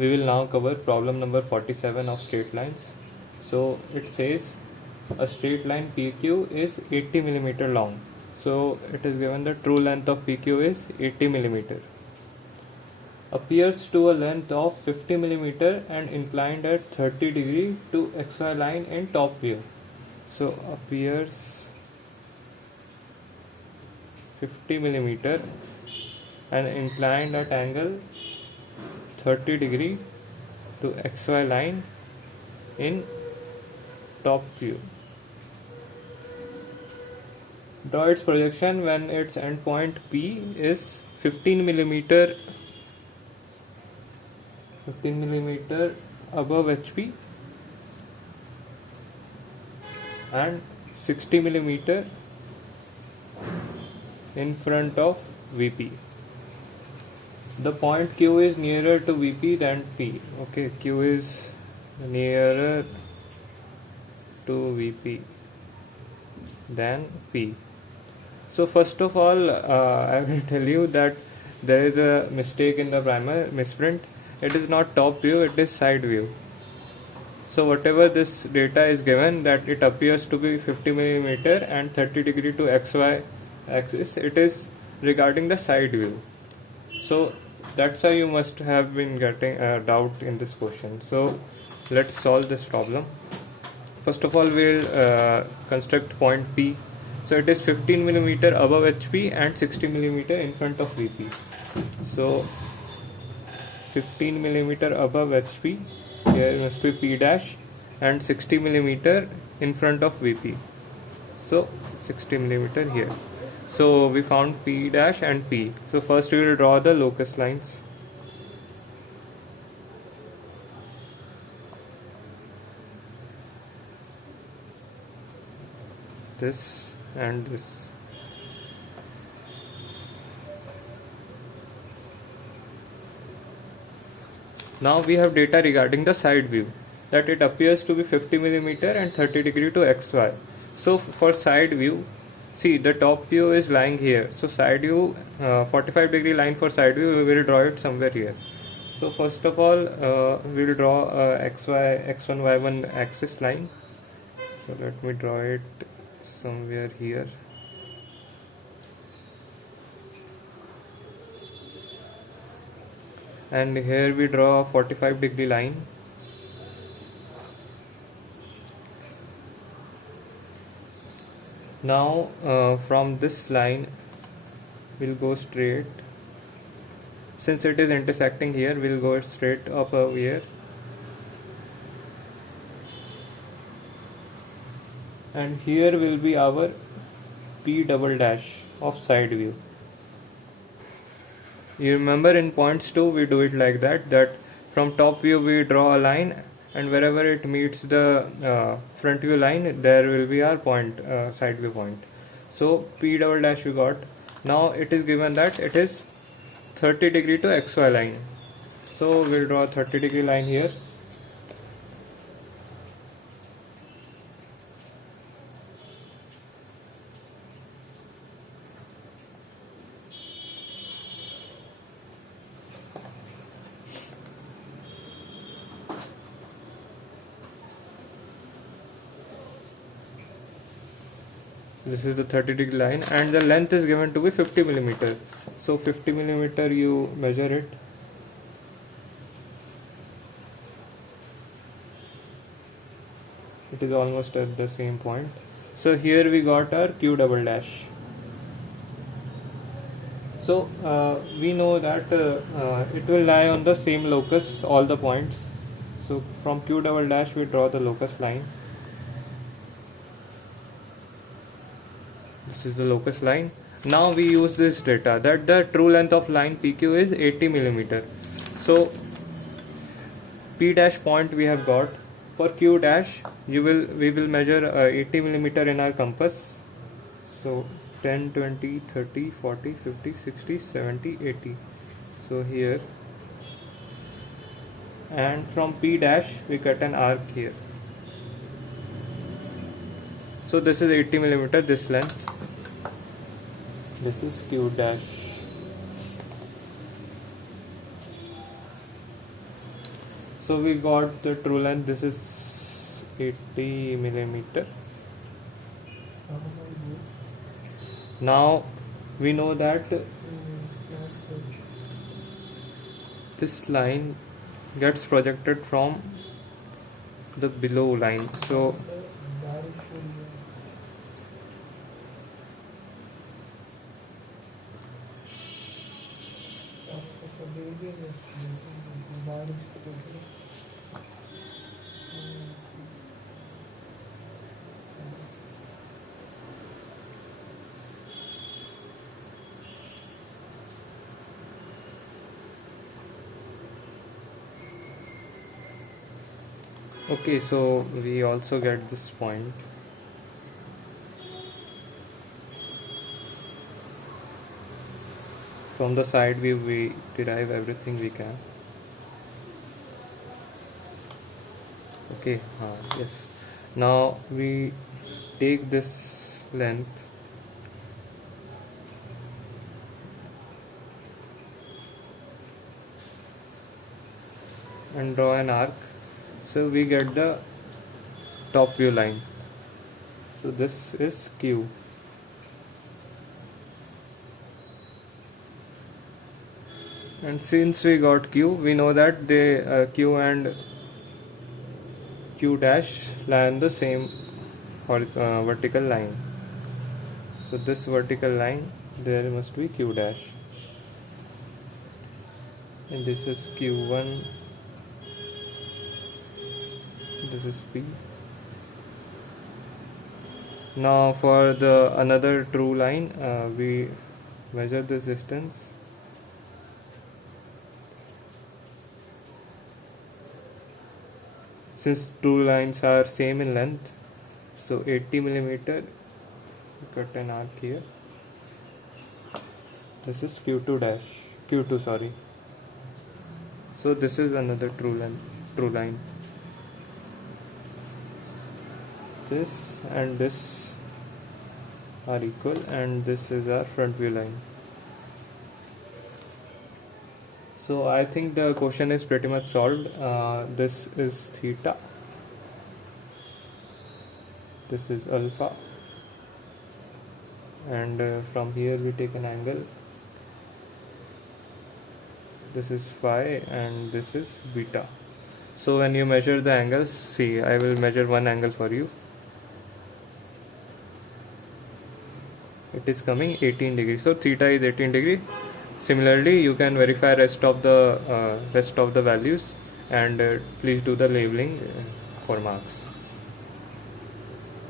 We will now cover problem number 47 of straight lines. So it says a straight line PQ is 80 millimeter long. So it is given the true length of PQ is 80 millimeter. Appears to a length of 50 millimeter and inclined at 30 degree to XY line in top view. So appears 50 millimeter and inclined at angle 30 degree to XY line in top view. Draw its projection when its endpoint P is 15 millimeter above HP and 60 millimeter in front of VP. The point Q is nearer to VP than P. Okay, Q is nearer to VP than P. So first of all, I will tell you that there is a mistake in the primer misprint. It is not top view, it is side view. So whatever this data is given, that it appears to be 50 millimeter and 30 degree to XY axis, it is regarding the side view. So that's why you must have been getting a doubt in this question. So let's solve this problem. First of all, we'll construct point P. So it is 15 millimeter above HP and 60 millimeter in front of VP. So 15 millimeter above HP, here must be P dash, and 60 millimeter in front of VP. So 60 millimeter here. So we found P dash and P. So first we will draw the locus lines. This and this. Now we have data regarding the side view, that it appears to be 50 millimeter and 30 degree to XY. So for side view, see the top view is lying here. So side view, 45 degree line for side view, we will draw it somewhere here. So first of all, we will draw XY, X1, Y1 axis line. So let me draw it somewhere here. And here we draw a 45 degree line. Now from this line we'll go straight. Since it is intersecting here, we'll go straight up over here. And here will be our P double dash of side view. You remember in points 2 we do it like that from top view we draw a line, and wherever it meets the front view line, there will be our point, side view point. So P double dash we got. Now it is given that it is 30 degree to XY line. So we'll draw a 30 degree line here. This is the 30 degree line, and the length is given to be 50 millimeter. So 50 millimeter you measure it. It is almost at the same point. So here we got our Q double dash. So we know that it will lie on the same locus, all the points. So from Q double dash we draw the locus line. This is the locus line. Now we use this data that the true length of line PQ is 80 millimeter. So P dash point we have got. For Q dash we will measure 80 millimeter in our compass. So 10, 20, 30, 40, 50, 60, 70, 80. So here, and from P dash we cut an arc here. So this is 80 millimeter, this length. This is Q dash. So we got the true length. This is 80 millimeter. Now we know that this line gets projected from the below line. So okay, so we also get this point. From the side view, we derive everything we can. Okay, yes. Now we take this length and draw an arc. So we get the top view line. So this is Q. And since we got Q, we know that the Q and Q dash lie on the same vertical line. So this vertical line, there must be Q dash. And this is Q1. This is P. Now for the another true line, we measure this distance. Since two lines are same in length, so 80 millimeter, cut an arc here. This is Q2 sorry. So this is another true line. This and this are equal, and this is our front view line. So I think the question is pretty much solved. This is theta, this is alpha, and from here we take an angle. This is phi and this is beta. So when you measure the angles, see, I will measure one angle for you. It is coming 18 degrees. So theta is 18 degrees. Similarly, you can verify rest of the values, and please do the labeling for marks.